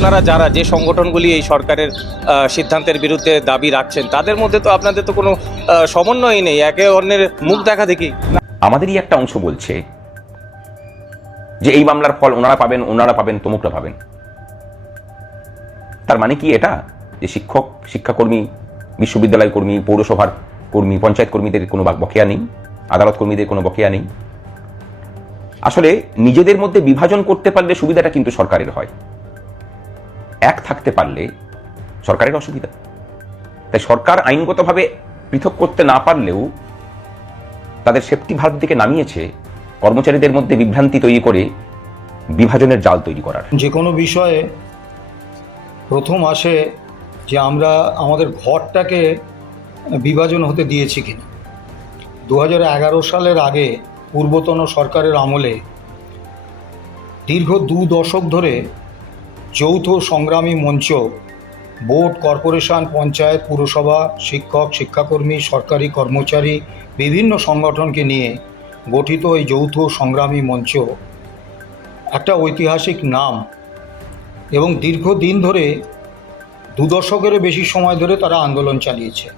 আপনারা যারা যে সংগঠনগুলি এই সরকারের সিদ্ধান্তের বিরুদ্ধে দাবি রাখছেন, তাদের মধ্যে তো আপনাদের তো কোনো সমন্বয়ই নেই, একে অন্যের মুখ দেখা দেখি। আমাদেরই একটা অংশ বলছে যে এই মামলার ফল ওনারা পাবেন ওনারা পাবেন, তমুকরা পাবেন। তার মানে কি এটা? যে শিক্ষক, শিক্ষাকর্মী, বিশ্ববিদ্যালয় কর্মী, পৌরসভার কর্মী, পঞ্চায়েত কর্মীদের কোনো বাক- বকেয়া নেই, আদালত কর্মীদের কোনো বকেয়া নেই। আসলে নিজেদের মধ্যে বিভাজন করতে পারলে সুবিধাটা কিন্তু সরকারের হয়। এক থাকতে পারলে সরকারের অসুবিধা। তাই সরকার আইনগতভাবে পৃথক করতে না পারলেও তাদের সেফটি ভাল্ব দিকে নামিয়েছে কর্মচারীদের মধ্যে বিভ্রান্তি তৈরি করে বিভাজনের জাল তৈরি করার। যে কোনো বিষয়ে প্রথম আসে যে আমরা আমাদের ঘরটাকে বিভাজন হতে দিয়েছি কিনা। দু সালের আগে পূর্বতন সরকারের আমলে দীর্ঘ দু দশক ধরে যৌথ সংগ্রামী মঞ্চ, বোর্ড কর্পোরেশন, পঞ্চায়েত, পুরসভা, শিক্ষক, শিক্ষাকর্মী, সরকারি কর্মচারী, বিভিন্ন সংগঠনকে নিয়ে গঠিত এই যৌথ সংগ্রামী মঞ্চ। একটা ঐতিহাসিক নাম এবং দীর্ঘদিন ধরে দু দশকেরও বেশি সময় ধরে তারা আন্দোলন চালিয়েছে।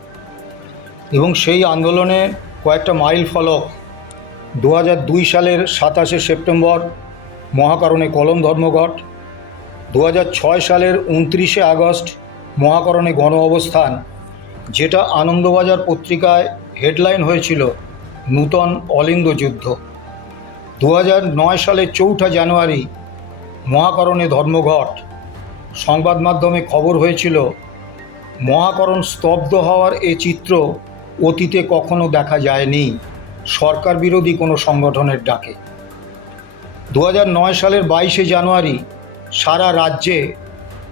এবং সেই আন্দোলনে কয়েকটা মাইল ফলক দু সালের সাতাশে সেপ্টেম্বর মহাকারণে কলম ধর্মঘট দু সালের উনত্রিশে আগস্ট মহাকরণে গণ অবস্থান, যেটা আনন্দবাজার পত্রিকায় হেডলাইন হয়েছিল নূতন অলিন্দ যুদ্ধ। দু নয় সালের চৌঠা জানুয়ারি মহাকরণে ধর্মঘট। সংবাদ মাধ্যমে খবর হয়েছিল, মহাকরণ স্তব্ধ হওয়ার এ চিত্র অতীতে কখনো দেখা যায়নি, সরকার বিরোধী কোনো সংগঠনের ডাকে। দু নয় সালের বাইশে জানুয়ারি সারা রাজ্যে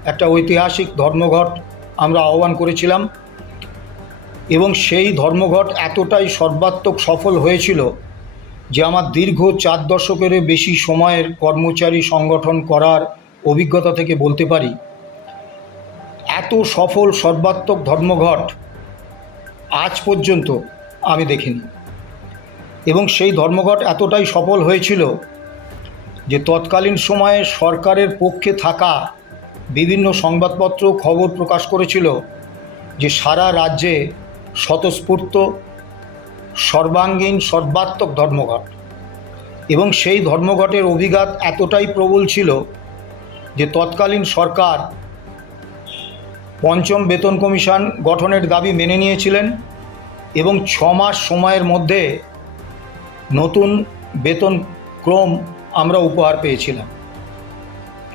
একটা ঐতিহাসিক ধর্মঘট আমরা আহ্বান করেছিলাম। এবং সেই ধর্মঘট এতটাই সর্বাত্মক সফল হয়েছিল যে আমার দীর্ঘ চার দশকের বেশি সময়ের কর্মচারী সংগঠন করার অভিজ্ঞতা থেকে বলতে পারি, এত সফল সর্বাত্মক ধর্মঘট আজ পর্যন্ত আমি দেখিনি। এবং সেই ধর্মঘট এতটাই সফল হয়েছিল যে তৎকালীন সময়ে সরকারের পক্ষে থাকা বিভিন্ন সংবাদপত্র খবর প্রকাশ করেছিল যে সারা রাজ্যে স্বতঃস্ফূর্ত, সর্বাঙ্গীন, সর্বাত্মক ধর্মঘট। এবং সেই ধর্মঘটের অভিঘাত এতটাই প্রবল ছিল যে তৎকালীন সরকার পঞ্চম বেতন কমিশন গঠনের দাবি মেনে নিয়েছিলেন এবং ছ মাস সময়ের মধ্যে নতুন বেতন ক্রম আমরা উপহার পেয়েছিলাম।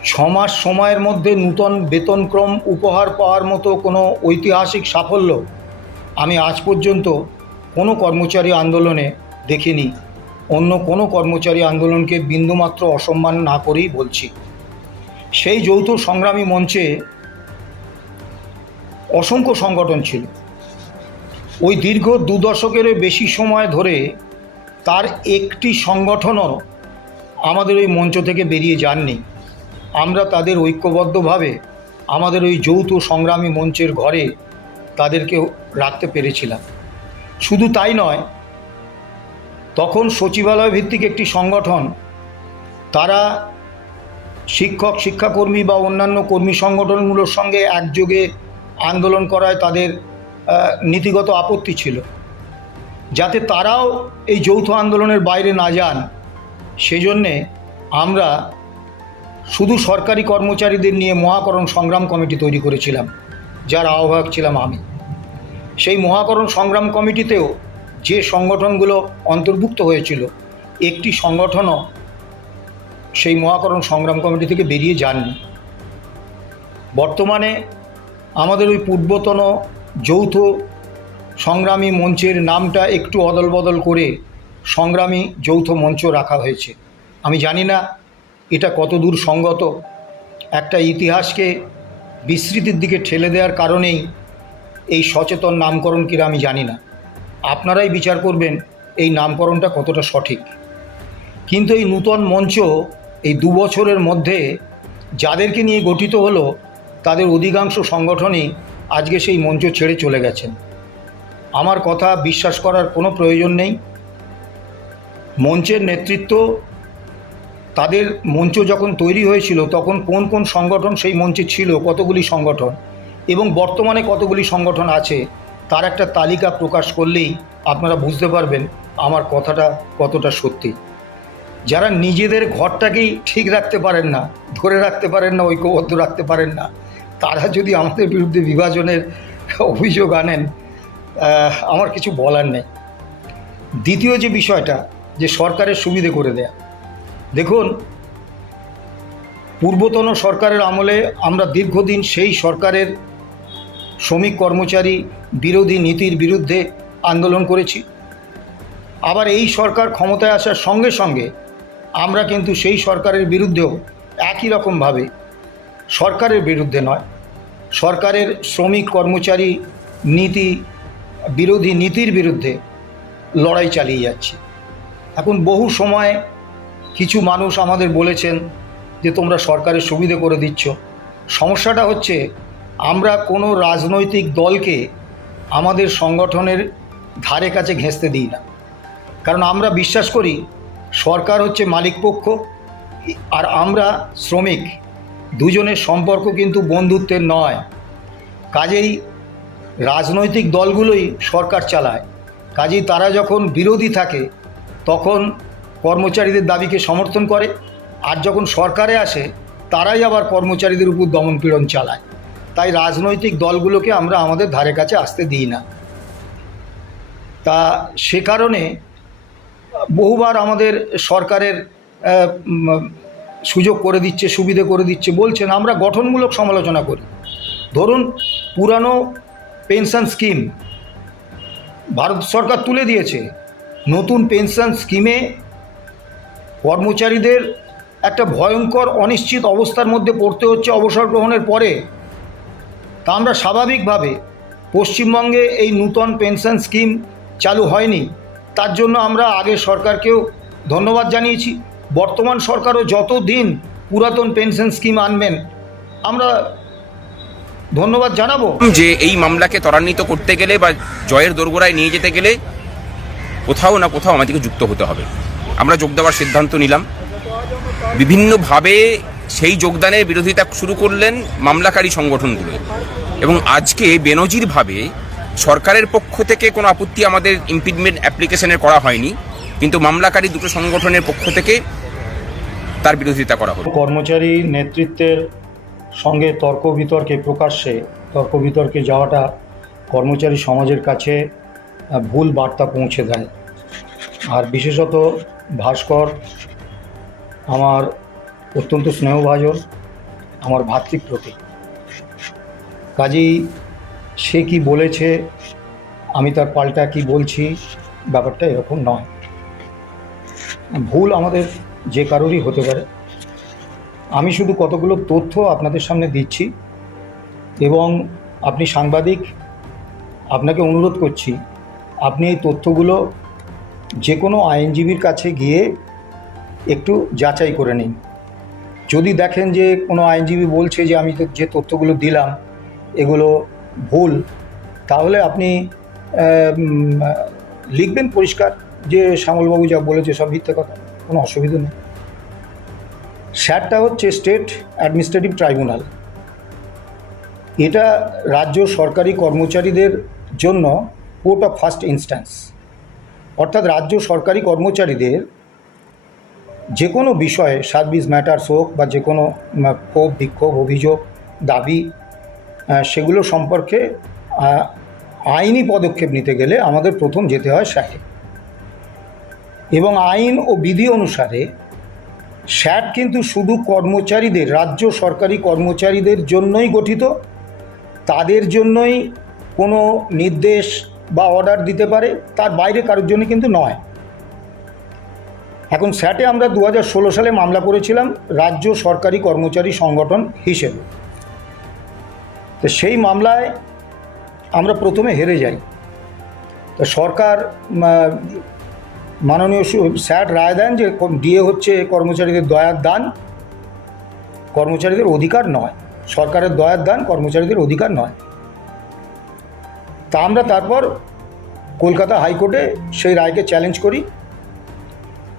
ছ মাস সময়ের মধ্যে নূতন বেতনক্রম উপহার পাওয়ার মতো কোনো ঐতিহাসিক সাফল্য আমি আজ পর্যন্ত কোনো কর্মচারী আন্দোলনে দেখিনি। অন্য কোনো কর্মচারী আন্দোলনকে বিন্দুমাত্র অসম্মান না করেই বলছি। সেই যৌথ সংগ্রামী মঞ্চে অসংখ্য সংগঠন ছিল। ওই দীর্ঘ দু দশকের বেশি সময় ধরে তার একটি সংগঠনও আমাদের ওই মঞ্চ থেকে বেরিয়ে যাননি। আমরা তাদের ঐক্যবদ্ধভাবে আমাদের ওই যৌথ সংগ্রামী মঞ্চের ঘরে তাদেরকে রাখতে পেরেছিলাম। শুধু তাই নয়, তখন সচিবালয় ভিত্তিক একটি সংগঠন, তারা শিক্ষক, শিক্ষাকর্মী বা অন্যান্য কর্মী সংগঠনগুলোর সঙ্গে একযোগে আন্দোলন করায় তাদের নীতিগত আপত্তি ছিল। যাতে তারাও এই যৌথ আন্দোলনের বাইরে না যান। সেজন্যে আমরা শুধু সরকারি কর্মচারীদের নিয়ে মহাকরণ সংগ্রাম কমিটি তৈরি করেছিলাম, যার আহ্বায়ক ছিলাম আমি। সেই মহাকরণ সংগ্রাম কমিটিতেও যে সংগঠনগুলো অন্তর্ভুক্ত হয়েছিল, একটি সংগঠনও সেই মহাকরণ সংগ্রাম কমিটি থেকে বেরিয়ে যাননি। বর্তমানে আমাদের ওই পূর্বতন যৌথ সংগ্রামী মঞ্চের নামটা একটু অদল বদল করে সংগ্রামী যৌথ মঞ্চ রাখা হয়েছে। আমি জানি না এটা কতদূর সঙ্গত। একটা ইতিহাসকে বিস্মৃতির দিকে ঠেলে দেওয়ার কারণেই এই সচেতন নামকরণ কিনা আমি জানি না। আপনারাই বিচার করবেন এই নামকরণটা কতটা সঠিক। কিন্তু এই নূতন মঞ্চ এই দু বছরের মধ্যে যাদেরকে নিয়ে গঠিত হলো, তাদের অধিকাংশ সংগঠনই আজকে সেই মঞ্চ ছেড়ে চলে গেছেন। আমার কথা বিশ্বাস করার কোনো প্রয়োজন নেই। মঞ্চের নেতৃত্ব, তাদের মঞ্চ যখন তৈরি হয়েছিল, তখন কোন কোন সংগঠন সেই মঞ্চে ছিল, কতগুলি সংগঠন এবং বর্তমানে কতগুলি সংগঠন আছে, তার একটা তালিকা প্রকাশ করলেই আপনারা বুঝতে পারবেন আমার কথাটা কতটা সত্যি। যারা নিজেদের ঘরটাকেই ঠিক রাখতে পারেন না, ধরে রাখতে পারেন না, ঐক্যবদ্ধ রাখতে পারেন না, তারা যদি আমাদের বিরুদ্ধে বিভাজনের অভিযোগ আনেন আমার কিছু বলার নেই। দ্বিতীয় যে বিষয়টা যে সরকারের সুবিধে করে দেয়া। দেখুন, পূর্বতন সরকারের আমলে আমরা দীর্ঘদিন সেই সরকারের শ্রমিক কর্মচারী বিরোধী নীতির বিরুদ্ধে আন্দোলন করেছি। আবার এই সরকার ক্ষমতায় আসার সঙ্গে সঙ্গে আমরা কিন্তু সেই সরকারের বিরুদ্ধেও একই রকমভাবে সরকারের বিরুদ্ধে নয়, সরকারের শ্রমিক কর্মচারী নীতি, বিরোধী নীতির বিরুদ্ধে লড়াই চালিয়ে যাচ্ছি। এখন বহু সময় কিছু মানুষ আমাদের বলেছেন যে তোমরা সরকারের সুবিধে করে দিচ্ছ। সমস্যাটা হচ্ছে আমরা কোনো রাজনৈতিক দলকে আমাদের সংগঠনের ধারে কাছে ঘেঁচতে দিই না। কারণ আমরা বিশ্বাস করি সরকার হচ্ছে মালিকপক্ষ আর আমরা শ্রমিক। দুজনের সম্পর্ক কিন্তু বন্ধুত্বের নয়। কাজেই রাজনৈতিক দলগুলোই সরকার চালায়। কাজেই তারা যখন বিরোধী থাকে তখন কর্মচারীদের দাবিকে সমর্থন করে। আর যখন সরকারে আসে, তারাই আবার কর্মচারীদের উপর দমনপীড়ন চালায়। তাই রাজনৈতিক দলগুলোকে আমরা আমাদের ধারে কাছে আসতে দিই না। তা সে কারণে বহুবার আমাদের সরকারের সুযোগ করে দিচ্ছে, সুবিধে করে দিচ্ছে, বলছেন, আমরা গঠনমূলক সমালোচনা করি। ধরুন, পুরানো পেনশন স্কিম ভারত সরকার তুলে দিয়েছে। নতুন পেনশন স্কিমে কর্মচারীদের একটা ভয়ঙ্কর, অনিশ্চিত অবস্থার মধ্যে পড়তে হচ্ছে অবসর গ্রহণের পরে। তা আমরা স্বাভাবিকভাবে পশ্চিমবঙ্গে এই নূতন পেনশন স্কিম চালু হয়নি। তার জন্য আমরা আগের সরকারকেও ধন্যবাদ জানিয়েছি। বর্তমান সরকারও যত দিন পুরাতন পেনশন স্কিম আনবেন, আমরা ধন্যবাদ জানাব। যে এই মামলাকে ত্বরান্বিত করতে গেলে বা জয়ের দোরগোড়ায় নিয়ে যেতে গেলে কোথাও না কোথাও আমাদেরকে যুক্ত হতে হবে। আমরা যোগ দেওয়ার সিদ্ধান্ত নিলাম। বিভিন্নভাবে সেই যোগদানের বিরোধিতা শুরু করলেন মামলাকারী সংগঠনগুলো। এবং আজকে বেনজিরভাবে সরকারের পক্ষ থেকে কোনো আপত্তি আমাদের ইমপিডমেন্ট অ্যাপ্লিকেশনের করা হয়নি। কিন্তু মামলাকারী দুটো সংগঠনের পক্ষ থেকে তার বিরোধিতা করা হলো। কর্মচারী নেতৃত্বের সঙ্গে তর্ক বিতর্কে প্রকাশ্যে তর্ক বিতর্কে যাওয়াটা কর্মচারী সমাজের কাছে ভুল বার্তা পৌঁছে দেয়। আর বিশেষত ভাস্কর, আমার অত্যন্ত স্নেহভাজন, আমার ভাতৃপ্রতীক কাজেই সে কি বলেছে, আমি তার পাল্টা কি বলছি, ব্যাপারটা এরকম নয়। ভুল আমাদের যে কারোরই হতে পারে। আমি শুধু কতগুলো তথ্য আপনাদের সামনে দিচ্ছি এবং আপনি সাংবাদিক, আপনাকে অনুরোধ করছি আপনি এই তথ্যগুলো যে কোনো আইনজীবীর কাছে গিয়ে একটু যাচাই করে নিন। যদি দেখেন যে কোনো আইনজীবী বলছে যে আমি যে তথ্যগুলো দিলাম, এগুলো ভুল, তাহলে আপনি লিখবেন পরিষ্কার যে শ্যামলবাবু যা বলেছে সব মিথ্যে কথা, কোনো অসুবিধা নেই। স্যারটা হচ্ছে স্টেট অ্যাডমিনিস্ট্রেটিভ ট্রাইব্যুনাল। এটা রাজ্য সরকারি কর্মচারীদের জন্য কোর্ট অফ ফার্স্ট ইনস্ট্যান্স অর্থাৎ রাজ্য সরকারি কর্মচারীদের যে কোনো বিষয়ে সার্ভিস ম্যাটার্স হোক বা যে কোনো ক্ষোভ, বিক্ষোভ, অভিযোগ, দাবি সেগুলো সম্পর্কে আইনি পদক্ষেপ নিতে গেলে আমাদের প্রথম যেতে হয় স্যাটে এবং আইন ও বিধি অনুসারে স্যাট কিন্তু শুধু কর্মচারীদের, রাজ্য সরকারি কর্মচারীদের জন্যই গঠিত। তাদের জন্যই কোনো নির্দেশ বা অর্ডার দিতে পারে, তার বাইরে কারোর জন্য কিন্তু নয়। এখন স্যাটে আমরা দু হাজার ষোলো সালে মামলা করেছিলাম রাজ্য সরকারি কর্মচারী সংগঠন হিসেবে। তো সেই মামলায় আমরা প্রথমে হেরে যাই। তো সরকার মাননীয় স্যাট রায় দেন যে ডিএ হচ্ছে কর্মচারীদের দয়ার দান। কর্মচারীদের অধিকার নয়। সরকারের দয়ার দান কর্মচারীদের অধিকার নয়। তা আমরা তারপর কলকাতা হাইকোর্টে সেই রায়কে চ্যালেঞ্জ করি।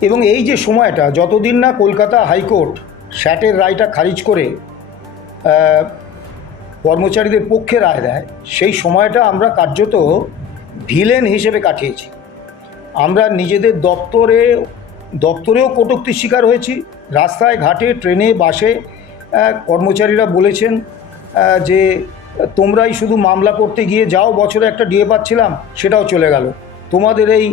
এবং এই যে সময়টা, যতদিন না কলকাতা হাইকোর্ট স্যাটের রায়টা খারিজ করে কর্মচারীদের পক্ষে রায় দেয়, সেই সময়টা আমরা কার্যত ভিলেন হিসেবে কাটিয়েছি। আমরা নিজেদের দপ্তরে, দপ্তরেও কটূক্তির শিকার হয়েছি। রাস্তায়, ঘাটে, ট্রেনে, বাসে কর্মচারীরা বলেছেন যে তোমরাই শুধু মামলা করতে গিয়ে যাও, বছরে একটা ডিএ পাচ্ছিলাম, সেটাও চলে গেল। তোমাদের এই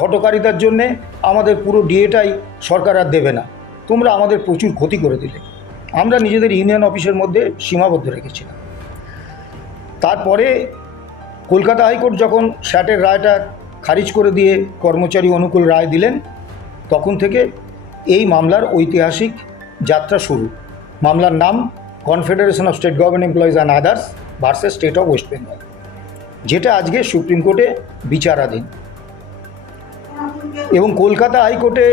হটকারিতার জন্যে আমাদের পুরো ডিএটাই সরকার আর দেবে না। তোমরা আমাদের প্রচুর ক্ষতি করে দিলে। আমরা নিজেদের ইউনিয়ন অফিসের মধ্যে সীমাবদ্ধ রেখেছিলাম। তারপরে কলকাতা হাইকোর্ট যখন স্যাটের রায়টা খারিজ করে দিয়ে কর্মচারী অনুকূল রায় দিলেন, তখন থেকে এই মামলার ঐতিহাসিক যাত্রা শুরু। মামলার নাম confederation of state government employees and others versus state of West Bengal যেটা আজকে সুপ্রিম কোর্টে বিচারাধীন। এবং কলকাতা হাইকোর্টে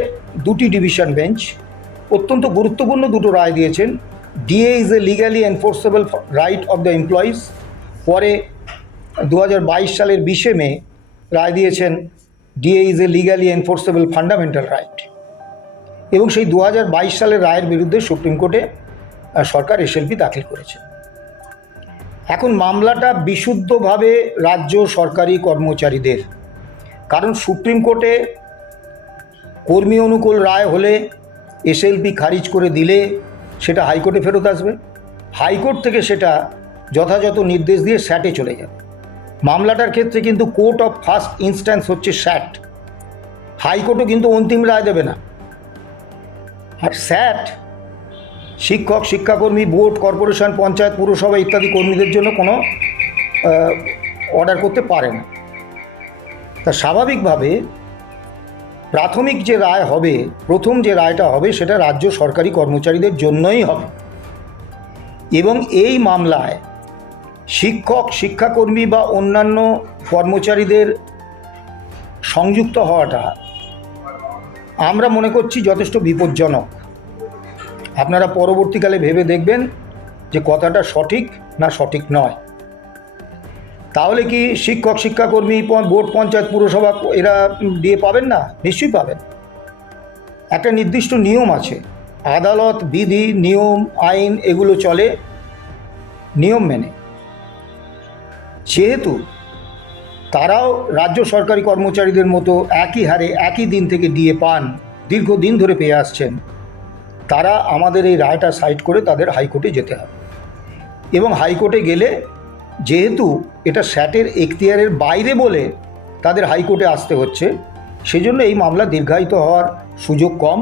দুটি ডিভিশন বেঞ্চ অত্যন্ত গুরুত্বপূর্ণ দুটো রায় দিয়েছেন। DA is a legally enforceable right of the employees পরে দু হাজার বাইশ সালের বিশে মে রায় দিয়েছেন DA is a legally enforceable fundamental right এবং সেই দু হাজার বাইশ সালের রায়ের বিরুদ্ধে সুপ্রিম কোর্টে সরকার এসএলপি দাখিল করেছে। এখন মামলাটা বিশুদ্ধভাবে রাজ্য সরকারি কর্মচারীদের। কারণ সুপ্রিম কোর্টে কর্মী অনুকূল রায় হলে এসএলপি খারিজ করে দিলে সেটা হাইকোর্টে ফেরত আসবে। হাইকোর্ট থেকে সেটা যথাযথ নির্দেশ দিয়ে স্যাটে চলে যাবে। মামলাটার ক্ষেত্রে কিন্তু কোর্ট অফ ফার্স্ট ইনস্ট্যান্স হচ্ছে স্যাট। হাইকোর্টও কিন্তু অন্তিম রায় দেবে না। আর স্যাট শিক্ষক, শিক্ষাকর্মী, বোর্ড, কর্পোরেশন, পঞ্চায়েত, পুরসভা ইত্যাদি কর্মীদের জন্য কোনো অর্ডার করতে পারে না। তা স্বাভাবিকভাবে প্রাথমিক যে রায় হবে, প্রথম যে রায়টা হবে, সেটা রাজ্য সরকারি কর্মচারীদের জন্যই হবে। এবং এই মামলায় শিক্ষক, শিক্ষাকর্মী বা অন্যান্য কর্মচারীদের সংযুক্ত হওয়াটা আমরা মনে করছি যথেষ্ট বিপজ্জনক। আপনারা পরবর্তীকালে ভেবে দেখবেন যে কথাটা সঠিক না সঠিক নয়। তাহলে কি শিক্ষক, শিক্ষাকর্মী বোর্ড, পঞ্চায়েত, পুরসভা, এরা দিয়ে পাবেন না? নিশ্চয়ই পাবেন। একটা নির্দিষ্ট নিয়ম আছে। আদালত, বিধি, নিয়ম, আইন এগুলো চলে নিয়ম মেনে। যেহেতু তারাও রাজ্য সরকারি কর্মচারীদের মতো একই হারে একই দিন থেকে দিয়ে পান, দীর্ঘদিন ধরে পেয়ে আসছেন। তারা আমাদের এই রায়টা সাইড করে তাদের হাইকোর্টে যেতে হবে। এবং হাইকোর্টে গেলে যেহেতু এটা স্যাটের এখতিয়ারের বাইরে বলে তাদের হাইকোর্টে আসতে হচ্ছে, সেজন্য এই মামলা দীর্ঘায়িত হওয়ার সুযোগ কম,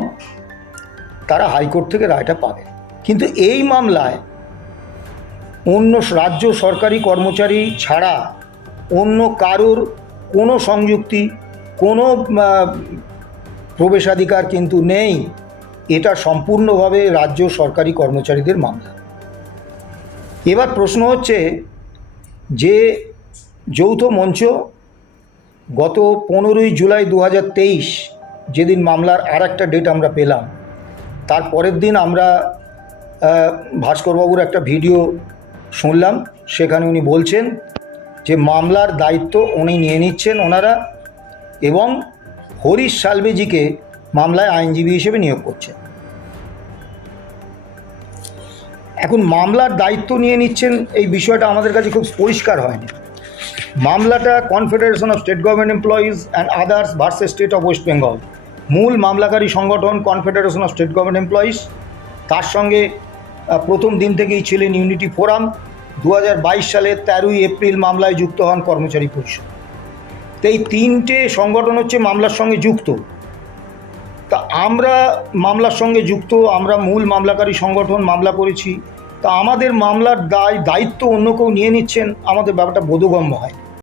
তারা হাইকোর্ট থেকে রায়টা পাবে। কিন্তু এই মামলায় অন্য রাজ্য সরকারি কর্মচারী ছাড়া অন্য কারোর কোনো সংযুক্তি, কোনো প্রবেশাধিকার কিন্তু নেই। এটা সম্পূর্ণভাবে রাজ্য সরকারি কর্মচারীদের মামলা। এবার প্রশ্ন হচ্ছে যে যৌথ মঞ্চ গত পনেরোই জুলাই দু হাজার তেইশ যেদিন মামলার আর একটা ডেট আমরা পেলাম, তার পরের দিন আমরা ভাস্করবাবুর একটা ভিডিও শুনলাম, সেখানে উনি বলছেন যে মামলার দায়িত্ব উনি নিয়ে নিচ্ছেন ওনারা এবং হরিশ সালবেজিকে মামলায় আইনজীবী হিসেবে নিয়োগ করছে। এখন মামলার দায়িত্ব নিয়ে নিচ্ছেন, এই বিষয়টা আমাদের কাছে খুব পরিষ্কার হয়নি। মামলাটা confederation of state government employees and others versus state of West Bengal মূল মামলাকারী সংগঠন confederation of state government employees তার সঙ্গে প্রথম দিন থেকেই ছিলেন ইউনিটি ফোরাম দু হাজার বাইশ সালের তেরোই এপ্রিল মামলায় যুক্ত হন কর্মচারী পরিষদ। তো এই তিনটে সংগঠন হচ্ছে মামলার সঙ্গে যুক্ত। তা আমরা মামলার সঙ্গে যুক্ত, আমরা মূল মামলাকারী সংগঠন মামলা করেছি। তা আমাদের মামলার দায়, দায়িত্ব অন্য কেউ নিয়ে নিচ্ছেন, আমাদের ব্যাপারটা বোধগম্য হয়।